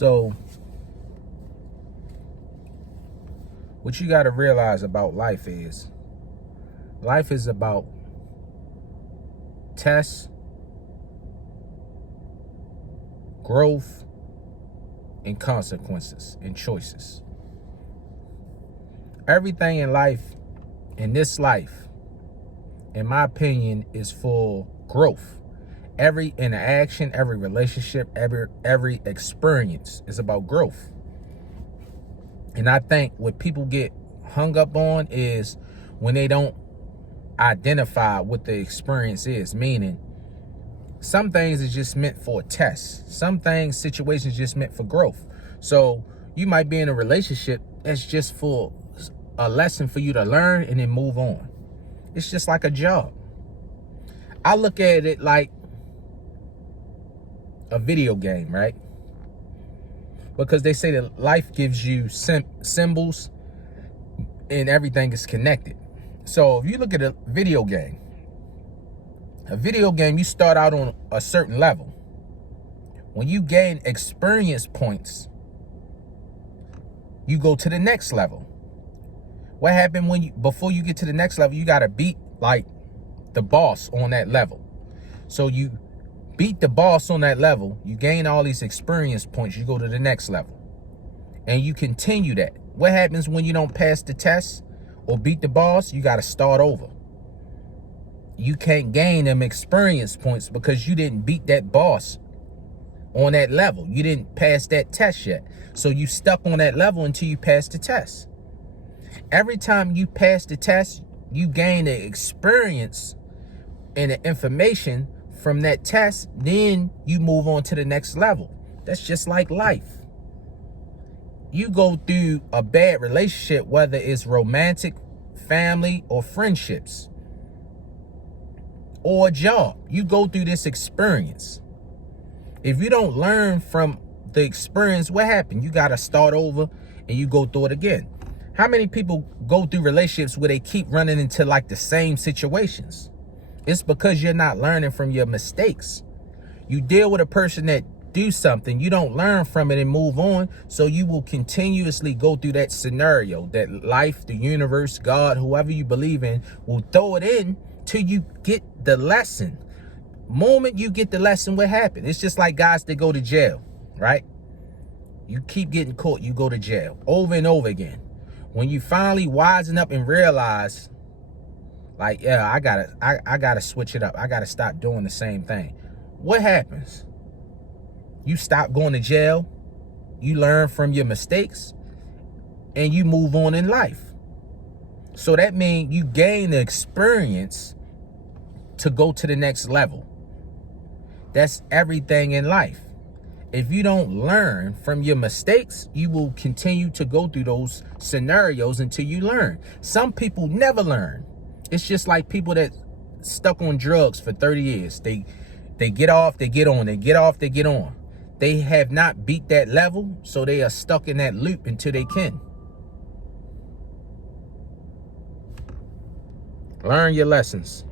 So what you got to realize about life is about tests, growth, and consequences and choices. Everything in life, in this life, in my opinion, is for growth. Every interaction, every relationship, every experience is about growth. And I think what people get hung up on is when they don't identify what the experience is, meaning some things is just meant for a test. Some things, situations just meant for growth. So you might be in a relationship that's just for a lesson for you to learn and then move on. It's just like a job. I look at it like a video game, right? Because they say that life gives you symbols and everything is connected. So if you look at a video game, you start out on a certain level. When you gain experience points, you go to the next level. What happened before you get to the next level, you got to beat like the boss on that level. So you beat the boss on that level, you gain all these experience points, you go to the next level. And you continue that. What happens when you don't pass the test or beat the boss? You got to start over. You can't gain them experience points because you didn't beat that boss on that level. You didn't pass that test yet. So you stuck on that level until you pass the test. Every time you pass the test, you gain the experience and the information from that test. Then you move on to the next level. That's just like life. You go through a bad relationship, whether it's romantic, family, or friendships, or a job. You go through this experience. If you don't learn from the experience, what happened? You got to start over and you go through it again. How many people go through relationships where they keep running into like the same situations? It's because you're not learning from your mistakes. You deal with a person that do something, you don't learn from it and move on. So you will continuously go through that scenario that life, the universe, God, whoever you believe in, will throw it in till you get the lesson. Moment you get the lesson, what happened? It's just like guys that go to jail, right? You keep getting caught, you go to jail over and over again. When you finally wisen up and realize, like, yeah, I gotta switch it up. I gotta stop doing the same thing. What happens? You stop going to jail, you learn from your mistakes, and you move on in life. So that means you gain the experience to go to the next level. That's everything in life. If you don't learn from your mistakes, you will continue to go through those scenarios until you learn. Some people never learn. It's just like people that stuck on drugs for 30 years. They get off, they get on, they get off, they get on. They have not beat that level, so they are stuck in that loop until they can. Learn your lessons.